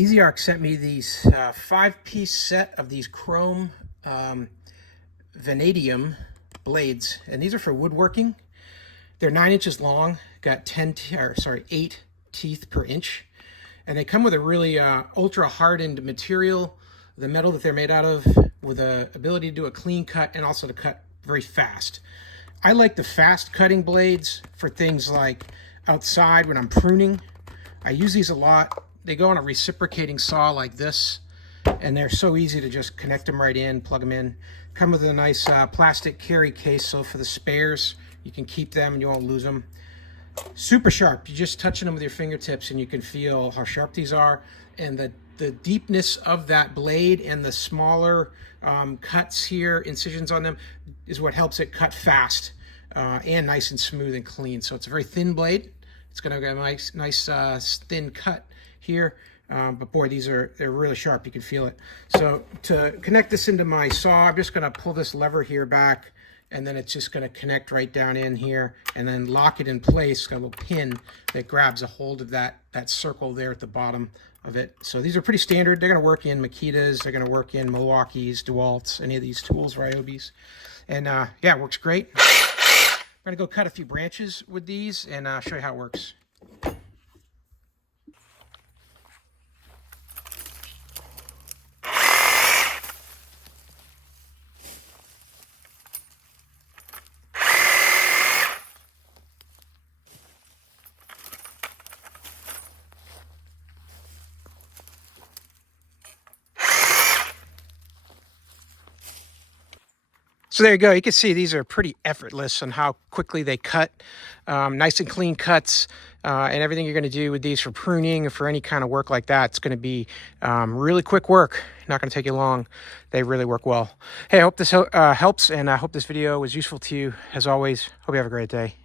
EZARC sent me these 5-piece set of these chrome vanadium blades, and these are for woodworking. They're 9 inches long, got 8 teeth per inch, and they come with a really ultra hardened material, the metal that they're made out of, with the ability to do a clean cut and also to cut very fast. I like the fast cutting blades for things like outside when I'm pruning. I use these a lot. They go on a reciprocating saw like this, and they're so easy to just connect them right in, plug them in. Come with a nice plastic carry case, so for the spares, you can keep them and you won't lose them. Super sharp. You're just touching them with your fingertips and you can feel how sharp these are. And the deepness of that blade and the smaller cuts here, incisions on them, is what helps it cut fast and nice and smooth and clean. So it's a very thin blade. It's going to get a nice thin cut here. But boy, they're really sharp. You can feel it. So to connect this into my saw, I'm just going to pull this lever here back, and then it's just going to connect right down in here and then lock it in place. Got a little pin that grabs a hold of that circle there at the bottom of it. So these are pretty standard. They're going to work in Makitas. They're going to work in Milwaukee's, DeWalt's, any of these tools, Ryobis. And yeah, it works great. I'm going to go cut a few branches with these and show you how it works. So there you go. You can see these are pretty effortless on how quickly they cut. Nice and clean cuts. And everything you're going to do with these for pruning or for any kind of work like that, it's going to be really quick work. Not going to take you long. They really work well. Hey, I hope this helps, and I hope this video was useful to you. As always, hope you have a great day.